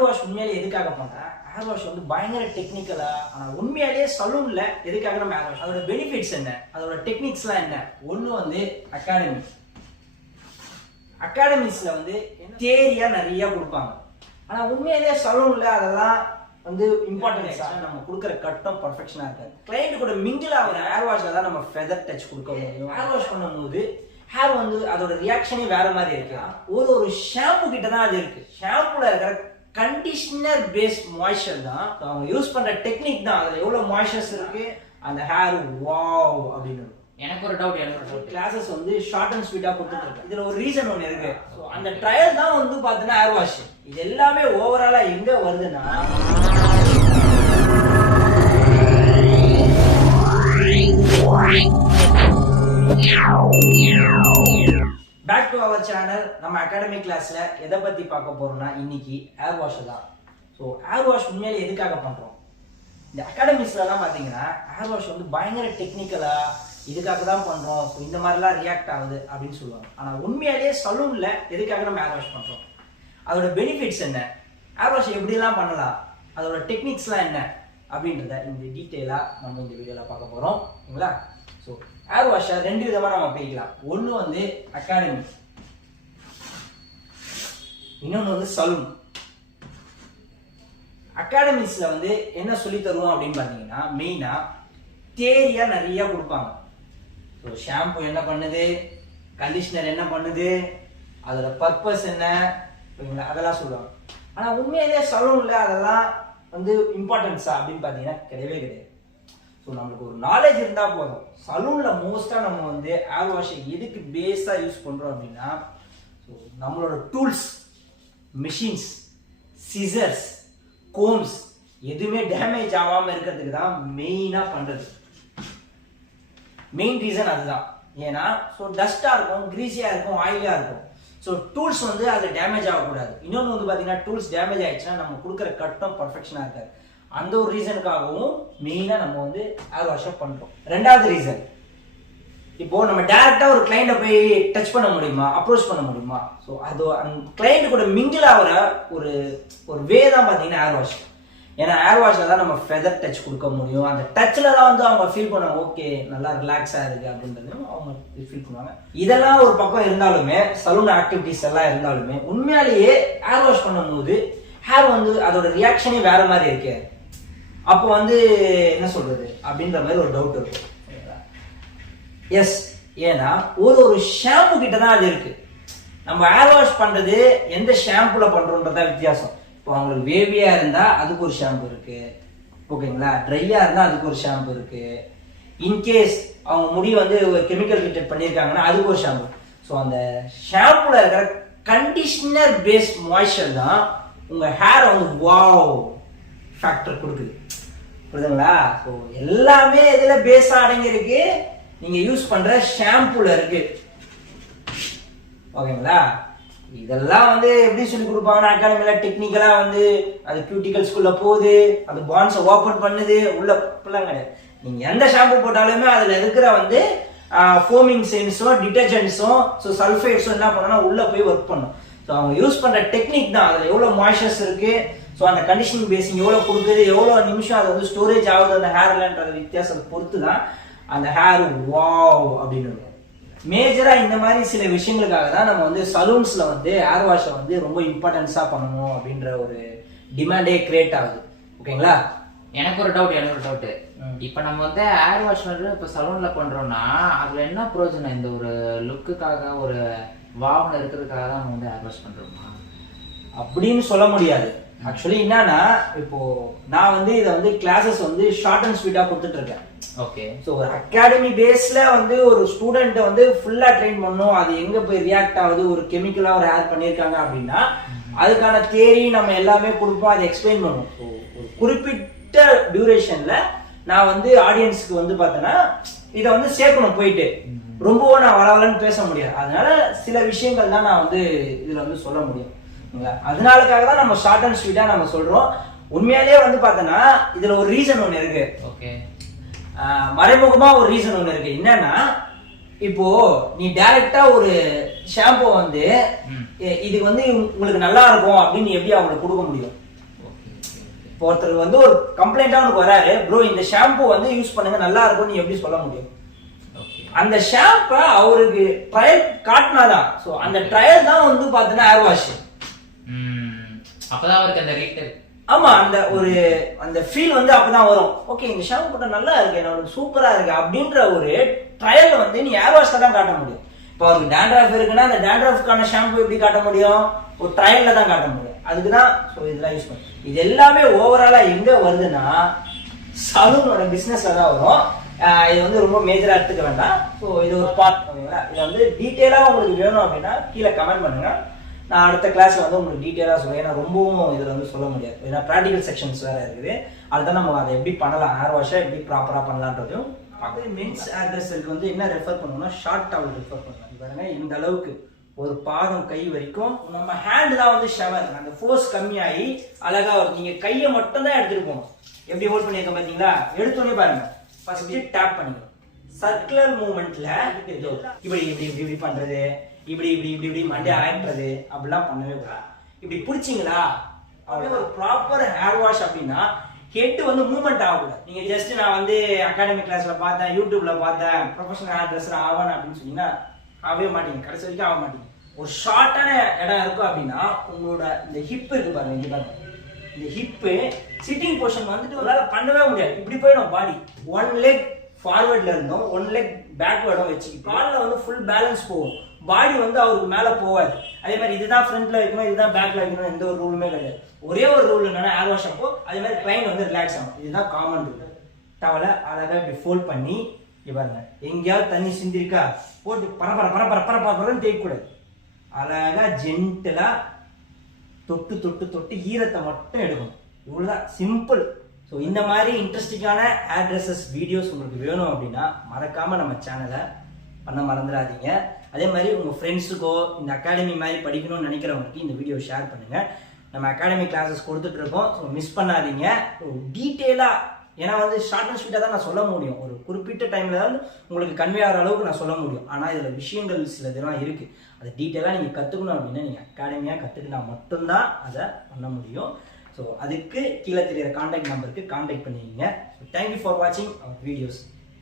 Hair wash உண்மையிலே எதுக்காக பண்றேன்? ஹேர் வாஷ் வந்து பயங்கர டெக்னிக்கலா, ஆனா உண்மையிலேயே சலூன்ல எதுக்காக நம்ம ஹேர் வாஷ், அதோட பெனிஃபிட்ஸ் என்ன, அதோட டெக்னிக்ஸ்லாம் என்ன? ஒண்ணு வந்து அகாடமிஸ்ல வந்து தியரியா நிறைய கொடுப்பாங்க. ஆனா உண்மையிலேயே சலூன்ல அதெல்லாம் வந்து இம்பார்ட்டன்ஸா நம்ம கொடுக்குற கட்டம் பர்ஃபெக்ஷனா இருக்காது. கிளைண்ட் கூட மிங்கிள் ஆகிற ஹேர் வாஷ்ல தான் நம்ம ஃபெதர் டச் கொடுக்க முடியும். ஹேர் வாஷ் பண்ணும்போது ஹேர் வந்து அதோட ரியாக்ஷனே வேற மாதிரி இருக்கலாம். ஒரு ஷாம்பு கிட்ட தான் அது இருக்கு. ஷாம்புல இருக்கிற கண்டிஷனர் பேஸ்ட் மாய்ஸ்சர் தான் அவங்க யூஸ் பண்ற டெக்னிக் தான். அதுல எவ்வளவு மாய்ஸ்சர்ஸ் இருக்கு, அந்த ஹேர் வாவ் அப்படின்னு. எனக்கு ஒரு டவுட் கிளாஸஸ் வந்து ஷார்ட் அண்ட் ஸ்வீட்டா கொடுத்துட்டு இருக்கு. இதுல ஒரு ரீசன் ஒன்னு இருக்கு. அந்த ட்ரையல் தான் வந்து பாத்தீங்கன்னா ஹேர் வாஷ். இது எல்லாமே ஓவராலா எங்க வருதுன்னா, பேக் டு அவர் சேனல். நம்ம அகாடமி கிளாஸ்ல எதை பத்தி பார்க்க போறோம்னா, இன்னைக்கு ஹேர் வாஷ் தான். ஸோ ஹேர் வாஷ் உண்மையிலே எதுக்காக பண்றோம்? இந்த அகாடமிஸ்ல எல்லாம் பாத்தீங்கன்னா ஹேர் வாஷ் வந்து பயங்கர டெக்னிக்கலா, இதுக்காக தான் பண்றோம், இந்த மாதிரிலாம் ரியாக்ட் ஆகுது அப்படின்னு சொல்லுவாங்க. ஆனா உண்மையிலேயே சலூன்ல எதுக்காக நம்ம ஹேர் வாஷ் பண்றோம், அதோட பெனிஃபிட்ஸ் என்ன, ஹேர் வாஷ் எப்படிலாம் பண்ணலாம், அதோட டெக்னிக்ஸ்லாம் என்ன அப்படின்றத இந்த டீட்டெயிலா நம்ம இந்த வீடியோல பார்க்க போறோம். ஓகேங்களா? ஸோ ஹேர் வாஷை ரெண்டு விதமா நம்ம பிரிக்கலாம். ஒன்று வந்து அகாடமி, இன்னொன்று வந்து சலூன். அகாடமிஸ்ல வந்து என்ன சொல்லி தருவோம் அப்படின்னு பார்த்தீங்கன்னா, மெயினா தியரியா நிறைய கொடுப்பாங்க. ஸோ ஷாம்பு என்ன பண்ணுது, கண்டிஷனர் என்ன பண்ணுது, அதோட பர்பஸ் என்ன, அதெல்லாம் சொல்லுவாங்க. ஆனா உண்மையிலேயே சலூன்ல அதெல்லாம் வந்து இம்பார்ட்டன்ஸா அப்படின்னு பார்த்தீங்கன்னா கிடையவே கிடையாது. ஸோ நம்மளுக்கு ஒரு நாலேஜ் இருந்தா போதும். சலூன்ல மோஸ்டா நம்ம வந்து ஹேர் வாஷை எதுக்கு பேஸா யூஸ் பண்றோம் அப்படின்னா, ஸோ நம்மளோட டூல்ஸ், மிஷின்ஸ், சிசர்ஸ், கோம்ஸ் எதுவுமே டேமேஜ் ஆகாம இருக்கிறதுக்கு தான் மெயினா பண்றது. மெயின் ரீசன் அதுதான். ஏன்னா ஸோ டஸ்டா இருக்கும், கிரீஸியா இருக்கும், ஆயிலியா இருக்கும். ஸோ டூல்ஸ் வந்து அதில் டேமேஜ் ஆகக்கூடாது. இன்னொன்று வந்து பார்த்தீங்கன்னா, டூல்ஸ் டேமேஜ் ஆயிடுச்சுன்னா நம்ம கொடுக்குற கட்டம் பர்ஃபெக்ஷனாக இருக்காது. அந்த ஒரு ரீசனுக்காகவும் மெயினாக நம்ம வந்து ஹேர் வாஷை பண்ணுறோம். ரெண்டாவது ரீசன், இப்போ நம்ம டேரக்டா ஒரு கிளைண்ட்டை போய் டச் பண்ண முடியுமா, அப்ரோச் பண்ண முடியுமா? ஸோ அது அந்த கிளைண்ட் கூட மிங்கிள் ஆகிற ஒரு வே தான் பார்த்தீங்கன்னா ஹேர் வாஷ். ஏன்னா ஹேர் வாஷ்ல தான் நம்ம ஃபெதர் டச் கொடுக்க முடியும். அந்த டச்ல தான் வந்து அவங்க ஃபீல் பண்ணுவாங்க, ஓகே நல்லா ரிலாக்ஸா இருக்கு அப்படின்றதையும் அவங்க ஃபீல் பண்ணுவாங்க. இதெல்லாம் ஒரு பக்கம் இருந்தாலுமே, சலூன் ஆக்டிவிட்டிஸ் எல்லாம் இருந்தாலுமே, உண்மையாலேயே ஹேர் வாஷ் பண்ணும்போது ஹேர் வந்து அதோட ரியாக்ஷனே வேற மாதிரி இருக்கு. அப்போ வந்து என்ன சொல்றது அப்படின்ற மாதிரி ஒரு டவுட் இருக்கும். எஸ், ஏன்னா ஒரு ஷாம்பு கிட்ட தான் அது இருக்கு. நம்ம ஹேர் வாஷ் பண்றது எந்த ஷாம்புல பண்றோம்ன்றதா வித்தியாசம். இப்போ அவங்களுக்கு வேவியா இருந்தா அதுக்கு ஒரு ஷாம்பு இருக்கு, ஓகேங்களா? ட்ரையா இருந்தா அதுக்கு ஒரு ஷாம்பு இருக்கு. இன்கேஸ் அவங்க முடி வந்து கெமிக்கல் ட்ரீட்மெண்ட் பண்ணியிருக்காங்கன்னா அதுக்கு ஒரு ஷாம்பு. ஸோ அந்த ஷாம்புல இருக்கிற கண்டிஷனர் பேஸ்ட் மாய்ஸ்சர் தான் உங்க ஹேரை வந்து வாவ் ஃபேக்டர் கொடுக்குது. புரியுதுங்களா? ஸோ எல்லாமே இதுல பேஸா அடங்கி இருக்கு, நீங்க யூஸ் பண்ற ஷாம்புல இருக்கு. ஓகேங்களா? இதெல்லாம் வந்து எப்படி சொல்லி கொடுப்பாங்கன்னா, அகாடமில டெக்னிக்கலா வந்து அது கியூட்டிகல்ஸ்குள்ள போகுது, அது பான்ஸை ஓப்பன் பண்ணுது, உள்ள இப்பெல்லாம் கிடையாது. நீங்க எந்த ஷாம்பு போட்டாலுமே அதுல இருக்கிற வந்து ஃபோமிங் சென்ஸும் டிட்டர்ஜென்ட்ஸும் சல்ஃபேட்ஸும் என்ன பண்ணணும், உள்ள போய் ஒர்க் பண்ணும். ஸோ அவங்க யூஸ் பண்ற டெக்னிக் தான். அதுல எவ்வளவு மாய்ஸ்சர்ஸ் இருக்கு, ஸோ அந்த கண்டிஷனிங் பேசிங் எவ்வளவு கொடுக்குது, எவ்வளவு நிமிஷம் அது வந்து ஸ்டோரேஜ் ஆகுது அந்த ஹேர்லன்ற வித்தியாசத்தை பொறுத்து தான் அந்த ஹேர் வாவ் அப்படின்னு. மேஜரா இந்த மாதிரி சில விஷயங்களுக்காக தான் நம்ம வந்து சலூன்ஸ்ல வந்து ஹேர் வாஷை வந்து ரொம்ப இம்பார்ட்டன்ஸா பண்ணணும் அப்படின்ற ஒரு டிமாண்டே கிரியேட் ஆகுது. ஓகேங்களா? எனக்கு ஒரு டவுட். இப்ப நம்ம வந்து ஹேர் வாஷ் வந்து இப்ப சலூன்ல பண்றோம்னா அதுல என்ன பிரயோஜனம்? இந்த ஒரு லுக்குக்காக, ஒரு வாவனை இருக்கிறதுக்காக தான் நம்ம வந்து ஹேர் வாஷ் பண்றோமா அப்படின்னு சொல்ல முடியாது. ஆக்சுவலி என்னன்னா, இப்போ நான் வந்து இதை வந்து கிளாஸஸ் வந்து ஷார்ட் அண்ட் ஸ்வீட்டா கொடுத்துட்டு இருக்கேன். ஓகே. ஸோ ஒரு அகாடமி பேஸ்ல வந்து ஒரு ஸ்டூடெண்ட்டை வந்து ஃபுல்லா ட்ரெயின் பண்ணணும், அது எங்க போய் ரியாக்ட் ஆகுது, ஒரு கெமிக்கலா ஒரு ஹேர் பண்ணியிருக்காங்க அப்படின்னா அதுக்கான தியரி நம்ம எல்லாமே கொடுப்போம், அதை எக்ஸ்பிளைன் பண்ணுவோம். ஸோ ஒரு குறிப்பிட்ட டியூரேஷன்ல நான் வந்து ஆடியன்ஸ்க்கு வந்து பார்த்தேன்னா இதை வந்து சேர்க்கணும். போயிட்டு ரொம்பவும் நான் வளவலன்னு பேச முடியாது. அதனால சில விஷயங்கள் தான் நான் வந்து இதுல வந்து சொல்ல முடியும். அதனாலக்காக தான் நம்ம ஷார்ட் அண்ட் ஸ்வீட்டா நம்ம சொல்றோம். உண்மையாலேயே வந்து பார்த்தோன்னா இதுல ஒரு ரீசன் ஒன்று இருக்கு. ஓகே. மறைமுகமா ஒரு ரீசன் ஒன்று இருக்கு. என்னன்னா, இப்போ நீ டைரக்டா ஒரு ஷாம்பு வந்து இது வந்து உங்களுக்கு நல்லா இருக்கும் அப்படின்னு எப்படி அவங்களுக்கு கொடுக்க முடியும்? இப்போ ஒருத்தர் வந்து ஒரு கம்ப்ளைண்டா உனக்கு வராரு, ப்ரோ இந்த ஷாம்பு வந்து யூஸ் பண்ணுங்க நல்லா இருக்கும், நீ எப்படி சொல்ல முடியும்? அந்த ஷாம்பை அவருக்கு ட்ரையல் காட்டினாதான். ஸோ அந்த ட்ரையல் தான் வந்து பார்த்தீங்கன்னா ஹேர் வாஷ். அப்பதான் அவருக்கு அந்த ரேட். ஆமா, அந்த ஒரு அந்த ஃபீல் வந்து அப்பதான் வரும். ஓகே இந்த ஷாம்பு போட்டா நல்லா இருக்கு, எனக்கு சூப்பரா இருக்கு அப்படின்ற ஒரு ட்ரையல் வந்து நீ ஹேர் வாஷ்ல தான் காட்ட முடியும். இப்போ அவருக்கு டேண்ட்ரஃப் இருக்குன்னா அந்த டேண்ட்ரஃப்கான ஷாம்பு எப்படி காட்ட முடியும்? ஒரு ட்ரையல்ல தான் காட்ட முடியும். அதுக்குதான் ஸோ இதெல்லாம் யூஸ் பண்ணும். இது எல்லாமே ஓவராலா எங்க வருதுன்னா சலூனோட பிசினஸ்ல தான் வரும். இது வந்து ரொம்ப மேஜரா எடுத்துக்க வேண்டாம். ஸோ இது ஒரு பார்ட். ஓகேங்களா? இதை வந்து டீட்டெயிலாக உங்களுக்கு வேணும் அப்படின்னா கீழே கமெண்ட் பண்ணுங்க. நான் அடுத்த கிளாஸ்ல வந்து உங்களுக்கு டீட்டெயிலாக சொல்லுவேன். ஏன்னா ரொம்பவும் இதில் வந்து சொல்ல முடியாது. ஏன்னா ப்ராக்டிகல் செக்ஷன்ஸ் வேற இருக்குது. அதுதான் நம்ம அதை எப்படி பண்ணலாம், ஹேர் வாஷை எப்படி ப்ராப்பராக பண்ணலான்றதையும் பார்த்து. மென்ஸ் ஹேர் ட்ரெஸ்ஸருக்கு வந்து என்ன ரெஃபர் பண்ணணும்னா ஷார்ட் டவல் ரெஃபர் பண்ணலாம். பாருங்க இந்த அளவுக்கு ஒரு பாதம் கை வரைக்கும் நம்ம ஹேண்ட் தான் வந்து ஷவர். அந்த ஃபோர்ஸ் கம்மியாகி அழகா வரும். நீங்க கையை மட்டும் தான் எடுத்துட்டு போகணும். எப்படி ஹோல்ட் பண்ணியிருக்க பார்த்தீங்களா? எடுத்தோடனே பாருங்க, ஃபர்ஸ்ட் டேப் பண்ணிக்கணும். சர்க்குலர் மூவ்மெண்ட்ல இப்படி இப்படி இப்படி இப்படி பண்றது, இப்படி இப்படி இப்படி இப்படி மண்டே ஆயிட்டுறது அப்படிலாம் பண்ணவே கூடாது. இப்படி பிடிச்சிங்களா அப்படியே ஒரு ப்ராப்பர் ஹேர் வாஷ் அப்படின்னா ஹெட் வந்து மூவ்மெண்ட் ஆகக்கூடாது. நீங்க ஜஸ்ட் நான் வந்து அகாடமிக் கிளாஸ்ல பார்த்தேன், யூடியூப்ல பார்த்தேன், ப்ரொஃபஷனல் ஹேர் ட்ரெஸ்ஸர் ஆகணும் அப்படின்னு சொன்னீங்கன்னா ஆகவே மாட்டீங்க. கடைசி வரைக்கும் ஆக மாட்டீங்க. ஒரு ஷார்ட்டான இடம் இருக்கும் அப்படின்னா உங்களோட இந்த ஹிப் இருக்கு பாருங்க, இங்க பாருங்க, இந்த ஹிப்பு சிட்டிங் பொசிஷன் வந்துட்டு உங்களால பண்ணவே முடியாது. இப்படி போயிடும் பாடி. ஒன் லெக் ஃபார்வர்ட்ல இருந்தோம், ஒன் லெக் பேக்வேர்டும் வச்சு காலில் வந்து ஃபுல் பேலன்ஸ் போகும். பாடி வந்து அவருக்கு மேல போவாது. அதே மாதிரி இதுதான் ஃப்ரண்ட்ல வைக்கணும், இதுதான் பேக்ல வைக்கணும், எந்த ஒரு ரூலுமே கிடையாது. ஒரே ஒரு ரூல் என்னன்னா ஹேர் வாஷ் அப்போ அதே மாதிரி கிளைண்ட் வந்து ரிலாக்ஸ் ஆகும். இதுதான் காமன் ரூல். டவலை அழகா இப்படி ஃபோல்ட் பண்ணி பாருங்க, எங்கேயாவது தண்ணி சிந்திருக்கா போட்டு பரபர பரபர பரபரன்னு தேய்க்கூடாது. அழகா ஜென்டலா தொட்டு தொட்டு தொட்டு ஈரத்தை மட்டும் எடுக்கணும். இவ்வளவுதான், சிம்பிள். ஸோ இந்த மாதிரி இன்ட்ரெஸ்டிங்கான ஹேர் ட்ரெஸ்ஸஸ் வீடியோஸ் உங்களுக்கு வேணும் அப்படின்னா மறக்காம நம்ம சேனலை பண்ண மறந்துடாதீங்க. அதே மாதிரி உங்க ஃப்ரெண்ட்ஸுக்கோ இந்த அகாடமி மாதிரி படிக்கணும்னு நினைக்கிறவங்களுக்கு இந்த வீடியோ ஷேர் பண்ணுங்க. நம்ம அகாடமி கிளாஸஸ் கொடுத்துட்டு இருக்கோம். ஸோ மிஸ் பண்ணாதீங்க. டீட்டெயிலா, ஏன்னா வந்து ஷார்ட் அண்ட் ஸ்வீட்டாக தான் நான் சொல்ல முடியும். ஒரு குறிப்பிட்ட டைம்ல தான் உங்களுக்கு கன்வே ஆகிற அளவுக்கு நான் சொல்ல முடியும். ஆனால் இதில் விஷயங்கள் சில இதெல்லாம் இருக்கு. அதை டீட்டெயிலாக நீங்கள் கற்றுக்கணும் அப்படின்னா நீங்கள் அகாடமியாக கற்றுக்கினா மட்டும்தான் அதை பண்ண முடியும். ஸோ அதுக்கு கீழே தெரியிற கான்டாக்ட் நம்பருக்கு கான்டாக்ட் பண்ணிக்கிங்க. ஸோ தேங்க்யூ ஃபார் வாட்சிங் அவர் வீடியோஸ்.